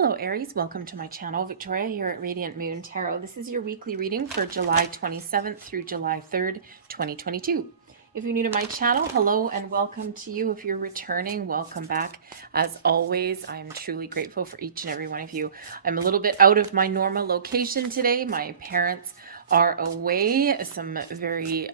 Hello Aries, welcome to my channel. Victoria here at Radiant Moon Tarot. This is your weekly reading for July 27th through July 3rd, 2022. If you're new to my channel, hello and welcome to you. If you're returning, welcome back. As always, I am truly grateful for each and every one of you. I'm a little bit out of my normal location today. My parents are away. Some very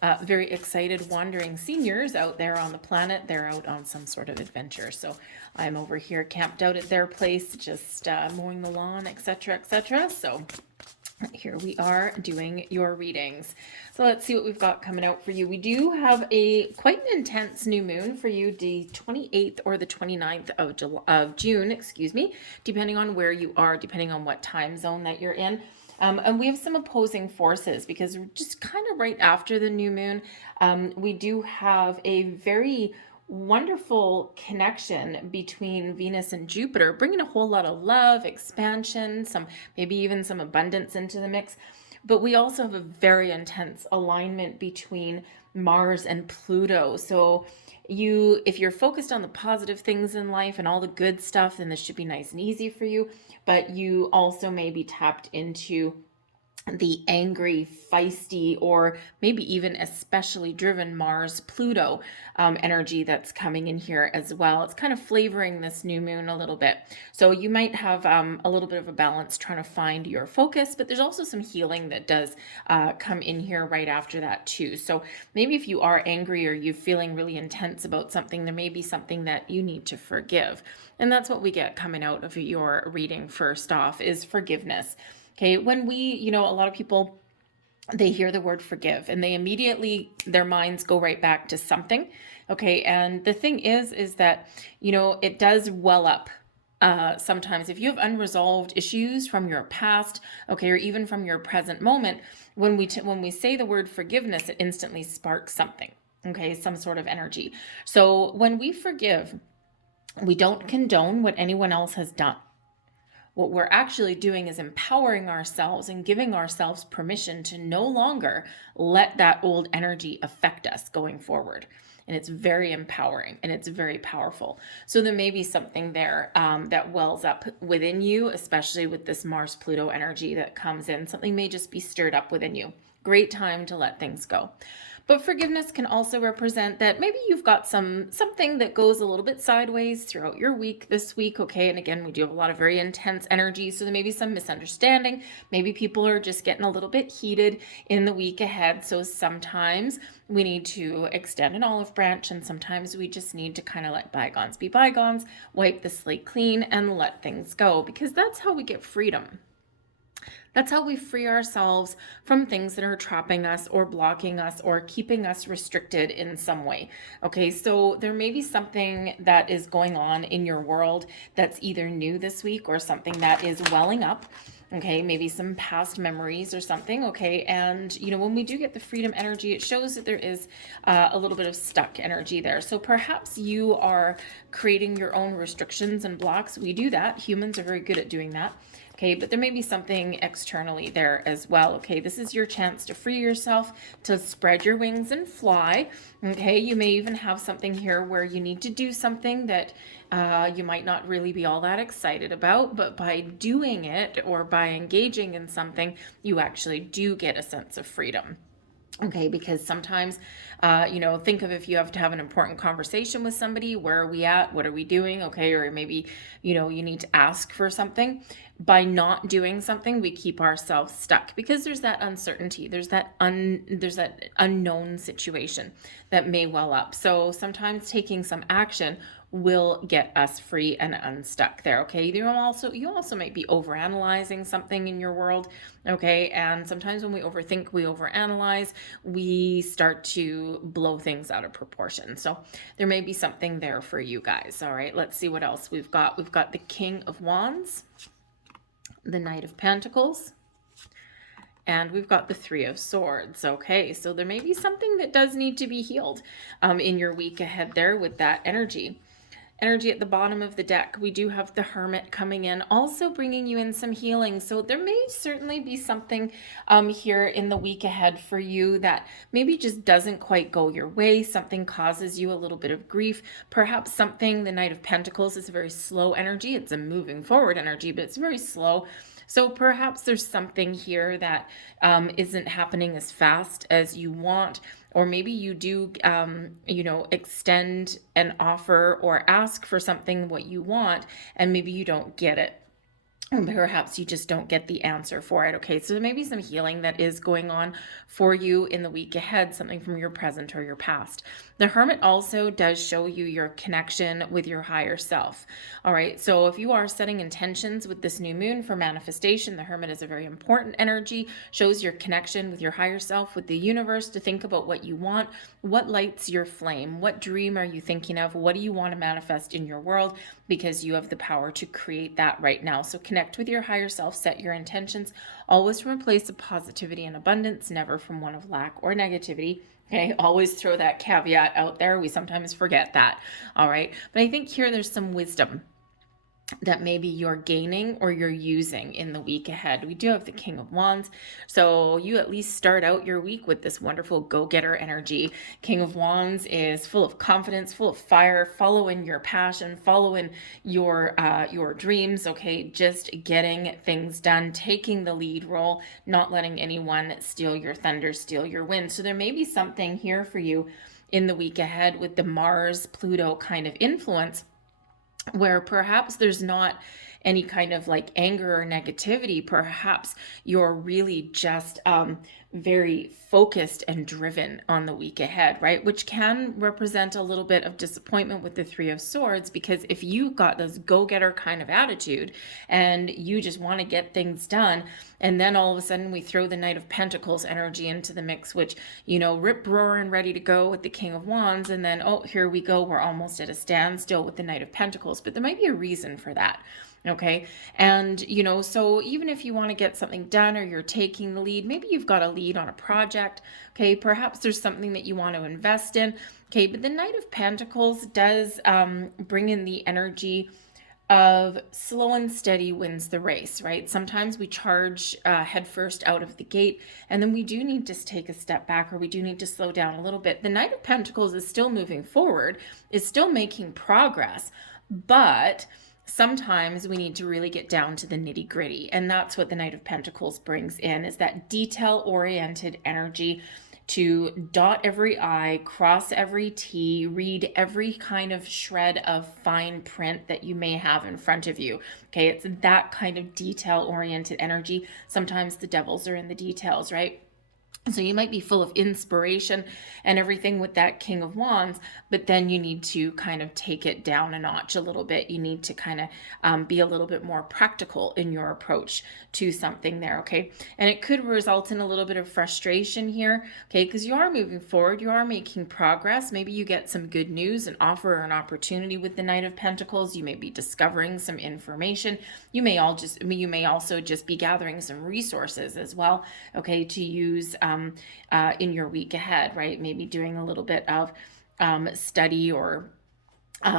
excited wandering seniors out there on the planet. They're out on some sort of adventure. So I'm over here camped out at their place, just mowing the lawn, etc., etc. So here we are doing your readings. So let's see what we've got coming out for you. We do have a quite an intense new moon for you, the 28th or the 29th of June, excuse me, depending on where you are, depending on what time zone that you're in. And we have some opposing forces because just kind of right after the new moon, we do have a very wonderful connection between Venus and Jupiter, bringing a whole lot of love, expansion, maybe even some abundance into the mix. But we also have a very intense alignment between Mars and Pluto. So if you're focused on the positive things in life and all the good stuff, then this should be nice and easy for you. But you also may be tapped into the angry, feisty, or maybe even especially driven Mars-Pluto energy that's coming in here as well. It's kind of flavoring this new moon a little bit. So you might have a little bit of a balance trying to find your focus, but there's also some healing that does come in here right after that too. So maybe if you are angry or you're feeling really intense about something, there may be something that you need to forgive. And that's what we get coming out of your reading first off is forgiveness. Okay, when a lot of people, they hear the word forgive and they immediately, their minds go right back to something. Okay, and the thing is that, it does well up. Sometimes if you have unresolved issues from your past, okay, or even from your present moment, when we say the word forgiveness, it instantly sparks something, okay, some sort of energy. So when we forgive, we don't condone what anyone else has done. What we're actually doing is empowering ourselves and giving ourselves permission to no longer let that old energy affect us going forward. And it's very empowering and it's very powerful. So there may be something there that wells up within you, especially with this Mars-Pluto energy that comes in. Something may just be stirred up within you. Great time to let things go. But forgiveness can also represent that maybe you've got something that goes a little bit sideways throughout your week this week, okay? And again, we do have a lot of very intense energy, so there may be some misunderstanding. Maybe people are just getting a little bit heated in the week ahead, so sometimes we need to extend an olive branch, and sometimes we just need to kind of let bygones be bygones, wipe the slate clean, and let things go, because that's how we get freedom. That's how we free ourselves from things that are trapping us or blocking us or keeping us restricted in some way. Okay, so there may be something that is going on in your world that's either new this week or something that is welling up. Okay, maybe some past memories or something. Okay, and when we do get the freedom energy, it shows that there is a little bit of stuck energy there. So perhaps you are creating your own restrictions and blocks. We do that. Humans are very good at doing that. Okay, but there may be something externally there as well. Okay, this is your chance to free yourself, to spread your wings and fly. Okay, you may even have something here where you need to do something that you might not really be all that excited about, but by doing it or by engaging in something, you actually do get a sense of freedom. Okay, because sometimes, think of if you have to have an important conversation with somebody, where are we at? What are we doing? Okay, or maybe, you need to ask for something. By not doing something, we keep ourselves stuck because there's that uncertainty. There's that unknown situation that may well up. So sometimes taking some action will get us free and unstuck there. Okay, you also might be overanalyzing something in your world. Okay, and sometimes when we overthink, we overanalyze, we start to blow things out of proportion. So there may be something there for you guys. All right, let's see what else we've got. We've got the King of Wands, the Knight of Pentacles, and we've got the Three of Swords. Okay, so there may be something that does need to be healed in your week ahead there with that energy. energy at the bottom of the deck, we do have the Hermit coming in, also bringing you in some healing. So there may certainly be something here in the week ahead for you that maybe just doesn't quite go your way. Something causes you a little bit of grief. Perhaps something, the Knight of Pentacles is a very slow energy. It's a moving forward energy, but it's very slow. So perhaps there's something here that isn't happening as fast as you want, or maybe you do, extend an offer or ask for something what you want, and maybe you don't get it. Or perhaps you just don't get the answer for it. Okay, so there may be some healing that is going on for you in the week ahead, something from your present or your past. The Hermit also does show you your connection with your higher self. All right, so if you are setting intentions with this new moon for manifestation, the Hermit is a very important energy, shows your connection with your higher self, with the universe, to think about what you want, what lights your flame, what dream are you thinking of, what do you want to manifest in your world, because you have the power to create that right now. So connect with your higher self, set your intentions, always from a place of positivity and abundance, never from one of lack or negativity. Okay, always throw that caveat out there. We sometimes forget that. All right, but I think here there's some wisdom that maybe you're gaining or you're using in the week ahead. We do have the King of Wands, so you at least start out your week with this wonderful go-getter energy. King of Wands is full of confidence, full of fire, following your passion, following your dreams, okay? Just getting things done, taking the lead role, not letting anyone steal your thunder, steal your wind. So there may be something here for you in the week ahead with the Mars-Pluto kind of influence, where perhaps there's not any kind of like anger or negativity. Perhaps you're really just very focused and driven on the week ahead, right? Which can represent a little bit of disappointment with the Three of Swords, because if you got this go-getter kind of attitude and you just want to get things done, and then all of a sudden we throw the Knight of Pentacles energy into the mix, which, rip roaring ready to go with the King of Wands, and then, oh, here we go, we're almost at a standstill with the Knight of Pentacles. But there might be a reason for that. Okay. And, so even if you want to get something done or you're taking the lead, maybe you've got a lead on a project. Okay. Perhaps there's something that you want to invest in. Okay. But the Knight of Pentacles does bring in the energy of slow and steady wins the race, right? Sometimes we charge headfirst out of the gate, and then we do need to take a step back, or we do need to slow down a little bit. The Knight of Pentacles is still moving forward, is still making progress, but sometimes we need to really get down to the nitty gritty. And that's what the Knight of Pentacles brings in, is that detail-oriented energy to dot every I, cross every T, read every kind of shred of fine print that you may have in front of you. Okay, it's that kind of detail-oriented energy. Sometimes the devils are in the details, right? So you might be full of inspiration and everything with that King of Wands, but then you need to kind of take it down a notch a little bit. You need to kind of be a little bit more practical in your approach to something there, okay? And it could result in a little bit of frustration here, okay? Because you are moving forward, you are making progress. Maybe you get some good news, an offer or an opportunity with the Knight of Pentacles. You may be discovering some information. You may also just be gathering some resources as well, okay, to use in your week ahead, right? Maybe doing a little bit of study or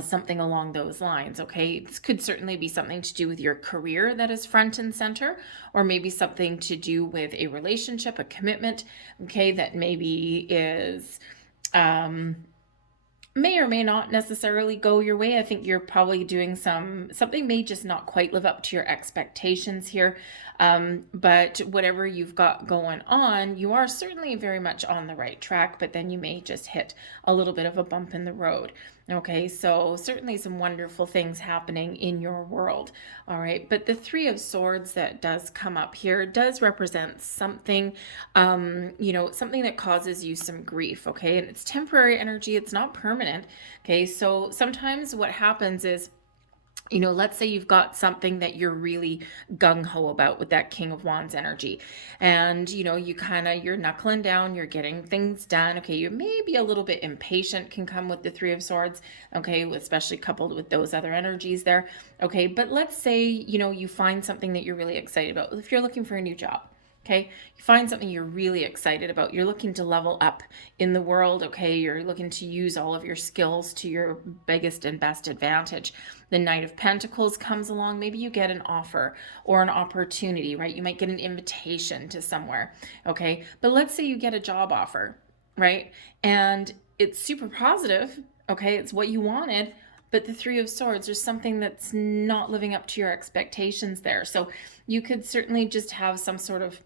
something along those lines, okay? This could certainly be something to do with your career that is front and center, or maybe something to do with a relationship, a commitment, okay, that maybe is may or may not necessarily go your way. I think you're probably doing something may just not quite live up to your expectations here. But whatever you've got going on, you are certainly very much on the right track, but then you may just hit a little bit of a bump in the road. Okay, so certainly some wonderful things happening in your world. All right, but the Three of Swords that does come up here does represent something, something that causes you some grief. Okay, and it's temporary energy, it's not permanent. Okay, so sometimes what happens is, let's say you've got something that you're really gung-ho about with that King of Wands energy, and you're knuckling down, you're getting things done. Okay, you may be a little bit impatient, can come with the Three of Swords, okay, especially coupled with those other energies there. Okay, but let's say you find something that you're really excited about. If you're looking for a new job, Okay, you find something you're really excited about. You're looking to level up in the world. Okay, you're looking to use all of your skills to your biggest and best advantage. The Knight of Pentacles comes along. Maybe you get an offer or an opportunity, right? You might get an invitation to somewhere. Okay, but let's say you get a job offer, right? And it's super positive. Okay, it's what you wanted. But the Three of Swords, there's something that's not living up to your expectations there. So you could certainly just have some sort of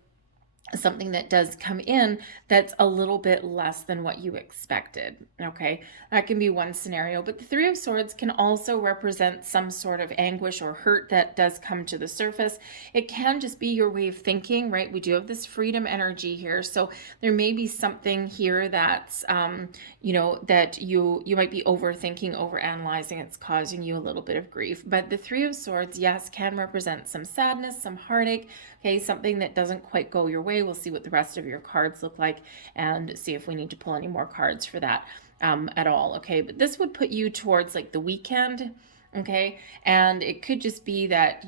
something that does come in that's a little bit less than what you expected. Okay, that can be one scenario, but the Three of Swords can also represent some sort of anguish or hurt that does come to the surface. It can just be your way of thinking, right? We do have this freedom energy here, so there may be something here that's that you might be overthinking, overanalyzing. It's causing you a little bit of grief. But the Three of Swords, yes, can represent some sadness, some heartache. Okay, something that doesn't quite go your way. We'll see what the rest of your cards look like and see if we need to pull any more cards for that at all. Okay, but this would put you towards like the weekend. Okay, and it could just be that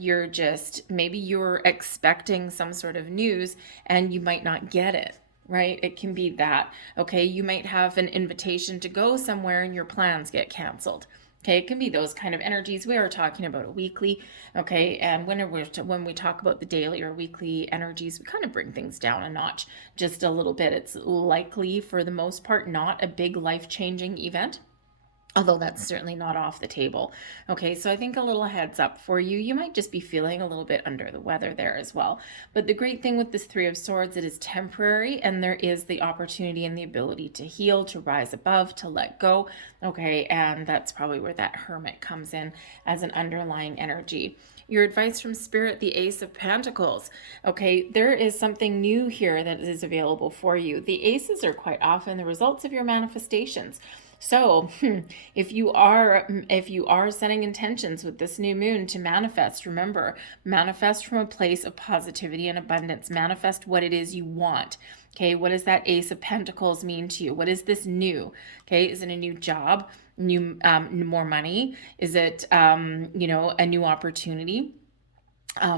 maybe you're expecting some sort of news and you might not get it. Right? It can be that. Okay, you might have an invitation to go somewhere and your plans get canceled. Okay, it can be those kind of energies. We are talking about a weekly, okay, and when we talk about the daily or weekly energies, we kind of bring things down a notch just a little bit. It's likely, for the most part, not a big life-changing event, although that's certainly not off the table. Okay, so I think a little heads up for you. You might just be feeling a little bit under the weather there as well. But the great thing with this Three of Swords, it is temporary, and there is the opportunity and the ability to heal, to rise above, to let go. Okay, and that's probably where that Hermit comes in as an underlying energy. Your advice from Spirit, the Ace of Pentacles. Okay, there is something new here that is available for you. The aces are quite often the results of your manifestations. So if you are setting intentions with this new moon to manifest, remember, manifest from a place of positivity and abundance. Manifest what it is you want. Okay, what does that Ace of Pentacles mean to you? What is this new? Okay, is it a new job, more money? Is it a new opportunity?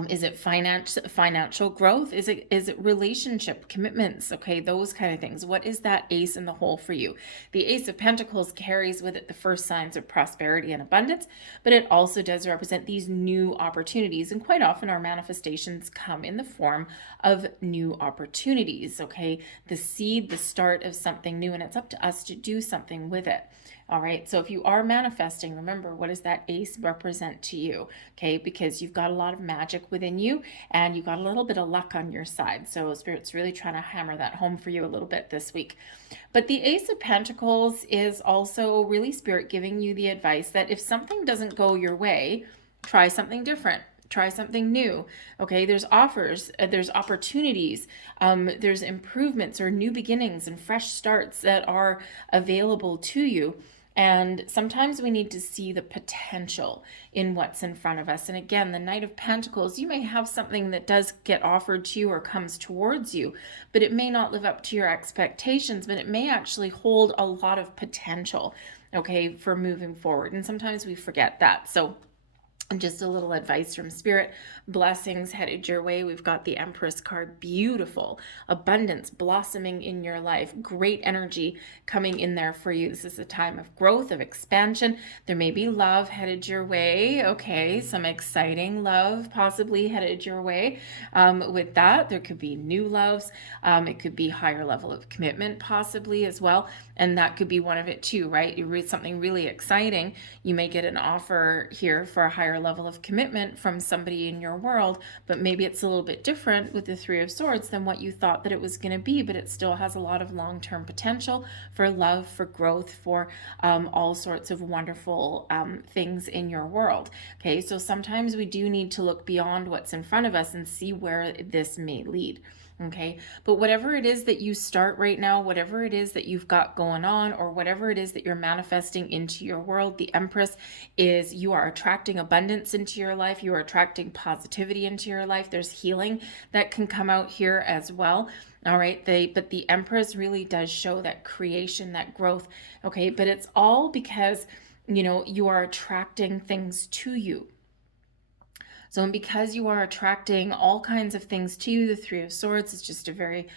Is it financial growth? Is it relationship commitments? Okay, those kind of things. What is that ace in the hole for you? The Ace of Pentacles carries with it the first signs of prosperity and abundance, but it also does represent these new opportunities. And quite often our manifestations come in the form of new opportunities. Okay, the seed, the start of something new, and it's up to us to do something with it. All right, so if you are manifesting, remember, what does that ace represent to you? Okay, because you've got a lot of magic within you and you got a little bit of luck on your side. So Spirit's really trying to hammer that home for you a little bit this week. But the Ace of Pentacles is also really Spirit giving you the advice that if something doesn't go your way, try something different. Try something new. Okay, there's offers, there's opportunities, there's improvements or new beginnings and fresh starts that are available to you. And sometimes we need to see the potential in what's in front of us. And again, the Knight of Pentacles, you may have something that does get offered to you or comes towards you, but it may not live up to your expectations, but it may actually hold a lot of potential, okay, for moving forward. And sometimes we forget that. So just a little advice from Spirit. Blessings headed your way. We've got the Empress card. Beautiful. Abundance blossoming in your life. Great energy coming in there for you. This is a time of growth, of expansion. There may be love headed your way. Okay, some exciting love possibly headed your way. With that, there could be new loves. It could be higher level of commitment possibly as well. And that could be one of it too, right? You read something really exciting. You may get an offer here for a higher level of commitment from somebody in your world, but maybe it's a little bit different with the Three of Swords than what you thought that it was going to be, but it still has a lot of long-term potential for love, for growth, for all sorts of wonderful things in your world. Okay, so sometimes we do need to look beyond what's in front of us and see where this may lead. Okay, but whatever it is that you start right now, whatever it is that you've got going on, or whatever it is that you're manifesting into your world, the Empress is, you are attracting abundance into your life. You are attracting positivity into your life. There's healing that can come out here as well. All right, but the Empress really does show that creation, that growth. Okay, but it's all because, you are attracting things to you. So, and because you are attracting all kinds of things to you, the Three of Swords is just a very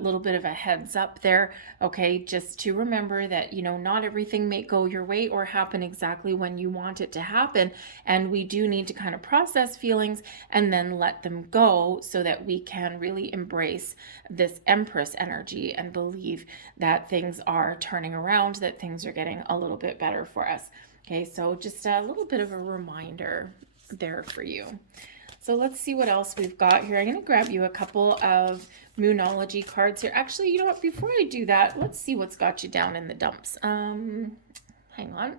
little bit of a heads up there. Okay, just to remember that, not everything may go your way or happen exactly when you want it to happen. And we do need to kind of process feelings and then let them go so that we can really embrace this Empress energy and believe that things are turning around, that things are getting a little bit better for us. Okay, so just a little bit of a reminder there for you. So let's see what else we've got here. I'm going to grab you a couple of Moonology cards here. Actually, you know what? Before I do that, let's see what's got you down in the dumps. Hang on.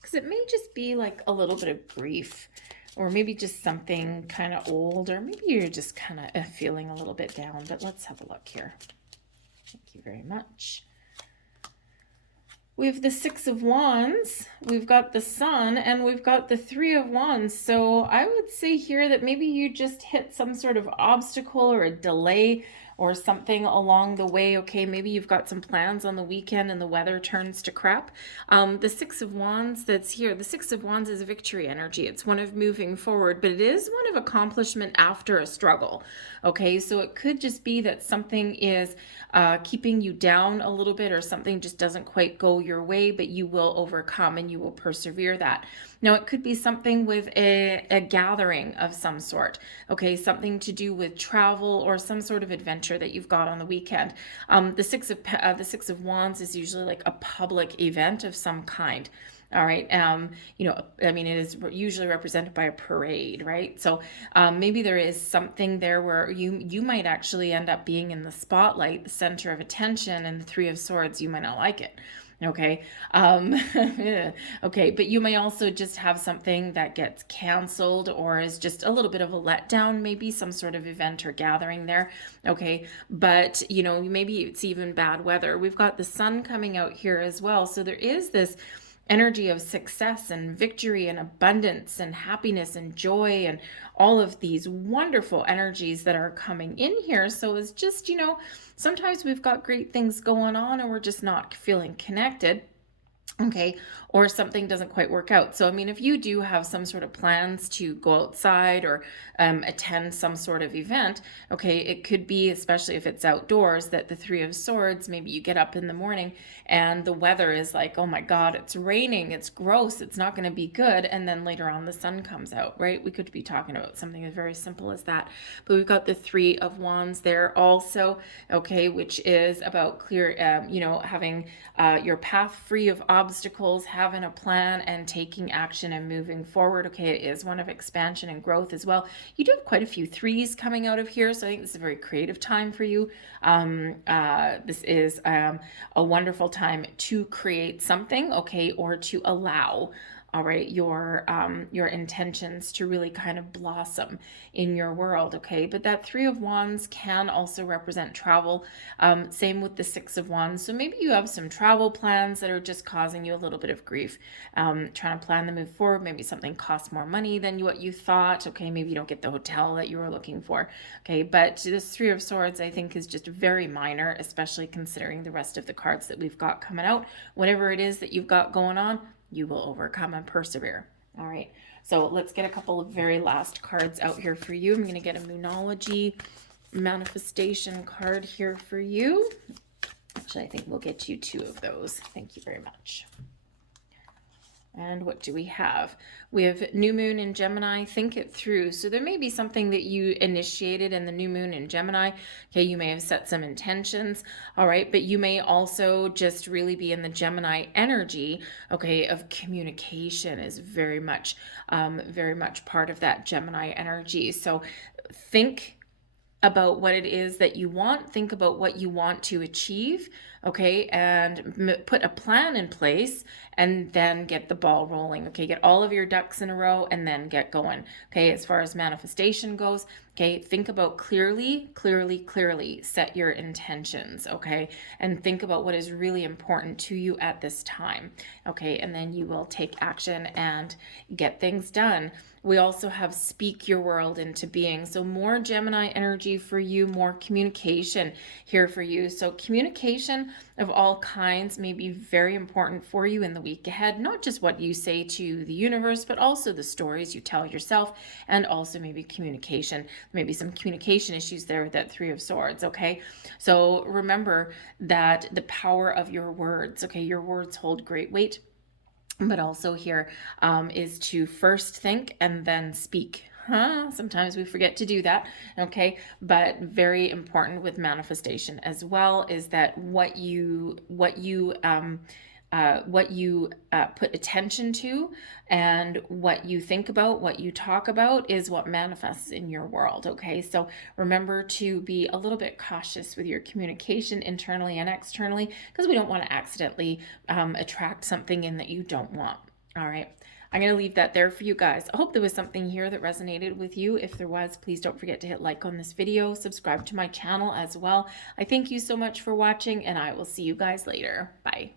Because it may just be like a little bit of grief, or maybe just something kind of old, or maybe you're just kind of feeling a little bit down. But let's have a look here. Thank you very much. We have the Six of Wands, we've got the Sun, and we've got the Three of Wands. So I would say here that maybe you just hit some sort of obstacle or a delay or something along the way. Okay, maybe you've got some plans on the weekend and the weather turns to crap. The Six of Wands that's here, the Six of Wands is a victory energy. It's one of moving forward, but it is one of accomplishment after a struggle. Okay, so it could just be that something is keeping you down a little bit, or something just doesn't quite go your way, but you will overcome and you will persevere that. Now, it could be something with a gathering of some sort, okay, something to do with travel or some sort of adventure that you've got on the weekend. The Six of Wands is usually like a public event of some kind. All right. It is usually represented by a parade, right? So maybe there is something there where you might actually end up being in the spotlight, the center of attention, and the Three of Swords, you might not like it. Okay. Okay. But you may also just have something that gets canceled or is just a little bit of a letdown, maybe some sort of event or gathering there. Okay. But, maybe it's even bad weather. We've got the Sun coming out here as well. So there is this energy of success and victory and abundance and happiness and joy and all of these wonderful energies that are coming in here. So it's just, sometimes we've got great things going on and we're just not feeling connected. Okay, or something doesn't quite work out. So, if you do have some sort of plans to go outside or attend some sort of event, okay, it could be, especially if it's outdoors, that the Three of Swords, maybe you get up in the morning and the weather is like, oh my God, it's raining, it's gross, it's not going to be good. And then later on the sun comes out, right? We could be talking about something as very simple as that. But we've got the Three of Wands there also, okay, which is about clear, having your path free of obstacles, having a plan and taking action and moving forward. Okay, it is one of expansion and growth as well. You do have quite a few threes coming out of here, so I think this is a very creative time for you. This is a wonderful time to create something, okay, or to allow, all right, your intentions to really kind of blossom in your world, okay? But that Three of Wands can also represent travel. Same with the Six of Wands. So maybe you have some travel plans that are just causing you a little bit of grief. Trying to plan the move forward. Maybe something costs more money than what you thought. Okay, maybe you don't get the hotel that you were looking for. Okay, but this Three of Swords, I think, is just very minor, especially considering the rest of the cards that we've got coming out. Whatever it is that you've got going on, you will overcome and persevere. All right, so let's get a couple of very last cards out here for you. I'm going to get a Moonology manifestation card here for you. Actually, I think we'll get you two of those. Thank you very much. And what do we have? We have new moon in Gemini. Think it through. So there may be something that you initiated in the new moon in Gemini. Okay, you may have set some intentions. All right, but you may also just really be in the Gemini energy. Okay, of communication is very much part of that Gemini energy. So think about what it is that you want. Think about what you want to achieve, okay, and put a plan in place and then get the ball rolling, okay? Get all of your ducks in a row and then get going, okay? As far as manifestation goes, okay, think about clearly, set your intentions, okay? And think about what is really important to you at this time, okay? And then you will take action and get things done. We also have speak your world into being. So more Gemini energy for you, more communication here for you. So communication of all kinds may be very important for you in the week ahead. Not just what you say to the universe, but also the stories you tell yourself, and also maybe communication. Maybe some communication issues there with that Three of Swords, okay? So remember that the power of your words, okay? Your words hold great weight. But also here is to first think and then speak. Sometimes we forget to do that, okay? But very important with manifestation as well is that what you put attention to and what you think about, what you talk about is what manifests in your world, okay? So remember to be a little bit cautious with your communication internally and externally, because we don't want to accidentally attract something in that you don't want. All right. I'm going to leave that there for you guys. I hope there was something here that resonated with you. If there was, please don't forget to hit like on this video, subscribe to my channel as well. I thank you so much for watching, and I will see you guys later. Bye.